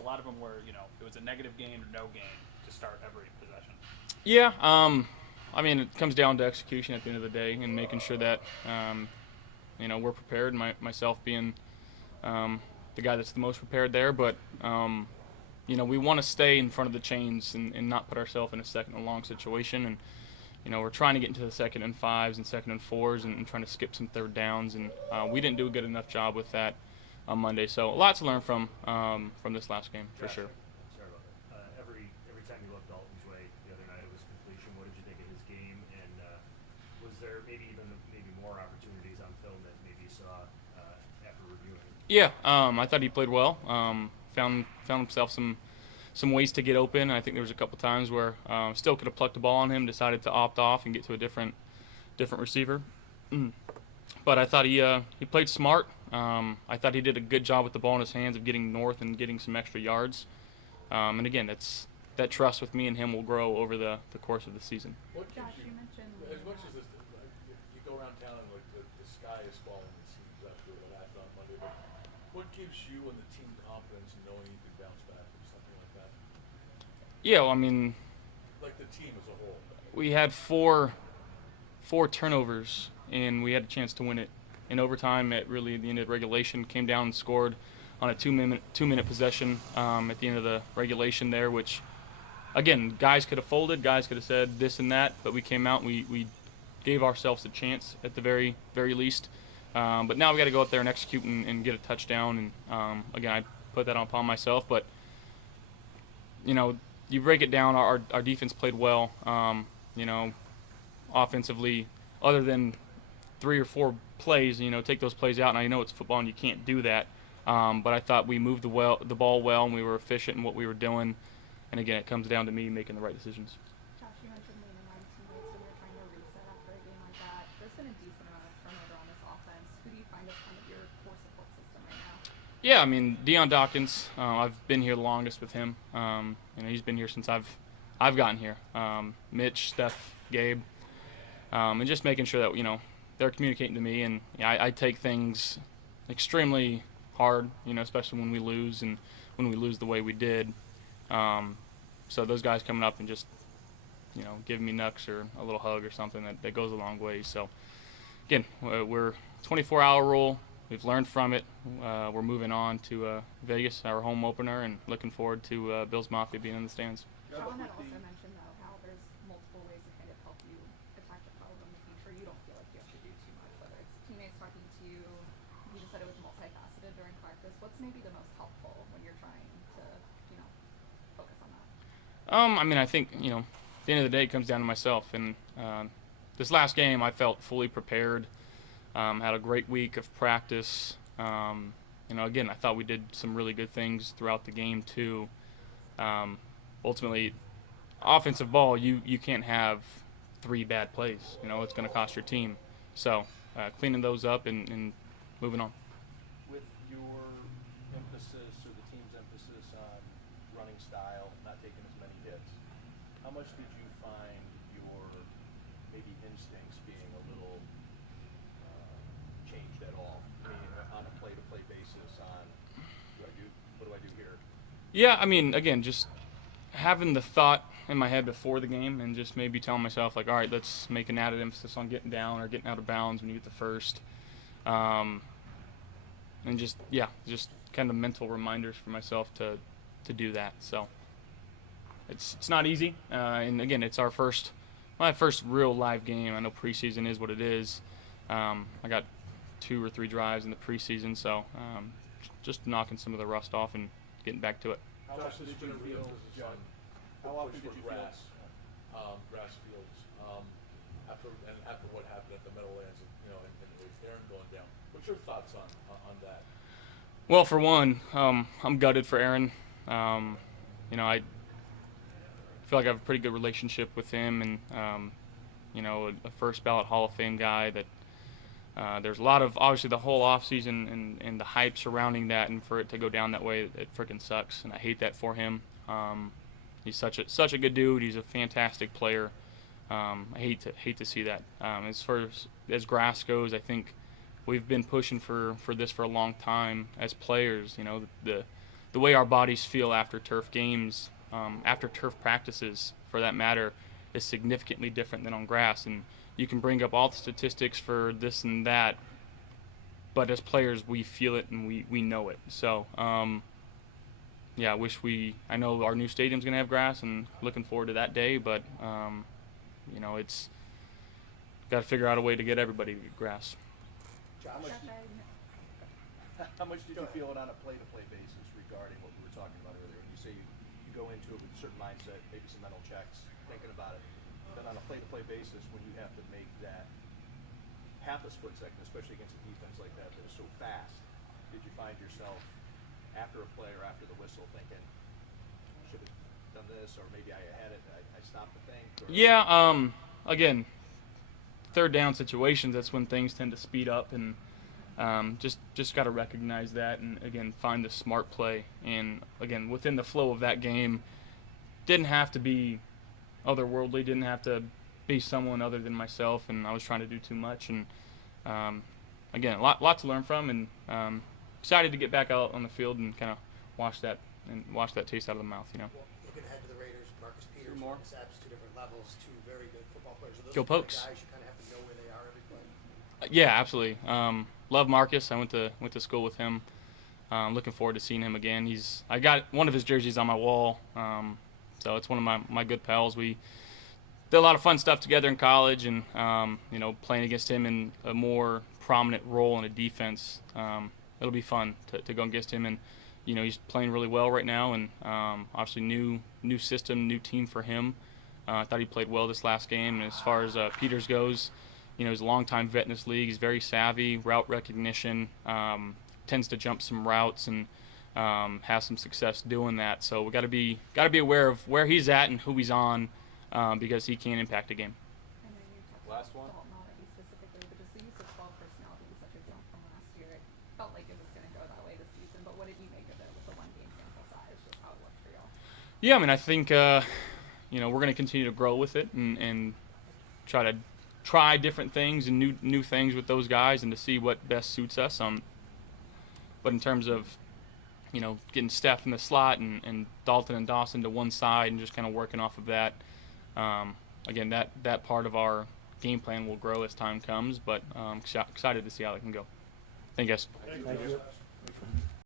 a lot of them where it was a negative gain or no gain to start every possession. Yeah, I mean, it comes down to execution at the end of the day and making sure that we're prepared. Myself being the guy that's the most prepared there, but we want to stay in front of the chains and not put ourselves in a second and long situation. And we're trying to get into the second and fives and second and fours and trying to skip some third downs, and we didn't do a good enough job with that on Monday. So a lot to learn from this last game for sure. Sorry about that. Every time you looked Dalton's way the other night, it was completion. What did you think of his game? And was there maybe more opportunities on film that maybe you saw after reviewing? Yeah, I thought he played well. Found himself some ways to get open. I think there was a couple times where still could have plucked the ball on him, decided to opt off and get to a different receiver. But I thought he played smart. I thought he did a good job with the ball in his hands of getting north and getting some extra yards. And again, that trust with me and him will grow over the course of the season. Josh, you mentioned as much as you go around town and like the sky is falling, it seems after what happened on Monday. But what gives you and the team confidence in knowing you can bounce back from something like that? Yeah, well, I mean, like the team as a whole. We had four turnovers, and we had a chance to win it in overtime. At really the end of regulation, came down and scored on a two-minute possession at the end of the regulation there, which, again, guys could have folded, guys could have said this and that, but we came out and we gave ourselves a chance at the very, very least. But now we got to go out there and execute and get a touchdown. And again, I put that upon myself. But you break it down. Our defense played well. Offensively, other than 3 or 4 plays, take those plays out. And I know it's football and you can't do that. But I thought we moved the ball well and we were efficient in what we were doing. And again, it comes down to me making the right decisions. Josh, you mentioned leaning on teammates when you're trying to reset after a game like that. There's been a decent amount of turnover on this offense. Who do you find as kind of your core support system right now? Yeah, I mean, Deion Dawkins. I've been here the longest with him. He's been here since I've gotten here. Mitch, Steph, Gabe, and just making sure that they're communicating to me. And I take things extremely hard, especially when we lose and when we lose the way we did. So those guys coming up and just giving me knucks or a little hug or something that goes a long way. So again, we're 24-hour rule. We've learned from it. We're moving on to Vegas, our home opener, and looking forward to Bills Mafia being in the stands. Sean had also mentioned, though, how there's multiple ways to kind of help you attack the problem, making sure you don't feel like you have to do too much, whether it's teammates talking to you. You just said it was multifaceted during practice. What's maybe the most helpful when you're trying to, focus on that? I mean, I think, at the end of the day, it comes down to myself. And this last game, I felt fully prepared. Had a great week of practice. Again, I thought we did some really good things throughout the game too. Ultimately, offensive ball, you can't have 3 bad plays. It's going to cost your team. So cleaning those up and moving on. With your emphasis or the team's emphasis on running style, not taking as many hits, how much did you find your maybe instincts being a little changed at all? I mean, on a play-to-play basis, on what do I do here? Yeah, I mean, again, just having the thought in my head before the game and just maybe telling myself, like, all right, let's make an added emphasis on getting down or getting out of bounds when you get the first. And just kind of mental reminders for myself to do that. So it's not easy. And again, it's my first real live game. I know preseason is what it is. I got 2 or 3 drives in the preseason, so just knocking some of the rust off and getting back to it. How often did you feel, John? How often did you grass fields after what happened at the Meadowlands and with Aaron going down? What's your thoughts on that? Well, for one, I'm gutted for Aaron. I feel like I have a pretty good relationship with him, and a first ballot Hall of Fame guy that there's a lot of, obviously, the whole offseason and the hype surrounding that, and for it to go down that way, it freaking sucks, and I hate that for him. He's such a good dude. He's a fantastic player. I hate to see that. As far as grass goes, I think we've been pushing for this for a long time as players. The the way our bodies feel after turf games, after turf practices, for that matter, is significantly different than on grass. And you can bring up all the statistics for this and that, but as players, we feel it and we know it. So, yeah, I know our new stadium's going to have grass, and looking forward to that day, but, it's got to figure out a way to get everybody to get grass. How much did you feel it on a play-to-play basis regarding what we were talking about earlier? When you say you go into it with a certain mindset, maybe some mental checks, thinking about it, but on a play-to-play basis, when you have to make that half a split second, especially against a defense like that is so fast, did you find yourself after a play or after the whistle thinking, should have done this, or maybe I had it, I stopped to think? Or? Yeah, again, third down situations, that's when things tend to speed up, and just got to recognize that, and again, find the smart play. And again, within the flow of that game, didn't have to be otherworldly, didn't have to be someone other than myself, and I was trying to do too much. And again, a lot to learn from, and excited to get back out on the field and kind of wash that taste out of the mouth. Well, looking ahead to the Raiders, Marcus Peters, more. Saps, two different levels, two very good football players. Are those Go the kind of Pokes. guys you kind of have to know where they are every play? Yeah, absolutely. Love Marcus. I went to school with him. Looking forward to seeing him again. I got one of his jerseys on my wall, so it's one of my good pals. We did a lot of fun stuff together in college, and playing against him in a more prominent role in a defense, it'll be fun to go against him. And he's playing really well right now, and obviously new system, new team for him. I thought he played well this last game. And as far as Peters goes, he's a longtime vet in this league. He's very savvy, route recognition, tends to jump some routes, and has some success doing that. So we got to be aware of where he's at and who he's on, because he can impact a game. I know you touched Last one. Dalton already specifically, but just the use of 12 personnel being such a jump from last year, it felt like it was going to go that way this season. But what did you make of it with the one game sample size, just how it looked for y'all? Yeah, I mean, I think we're going to continue to grow with it and try different things and new things with those guys, and to see what best suits us. But in terms of getting Steph in the slot and Dalton and Dawson to one side and just kind of working off of that, again, that part of our game plan will grow as time comes. But excited to see how it can go. Thank you, guys. Thank you.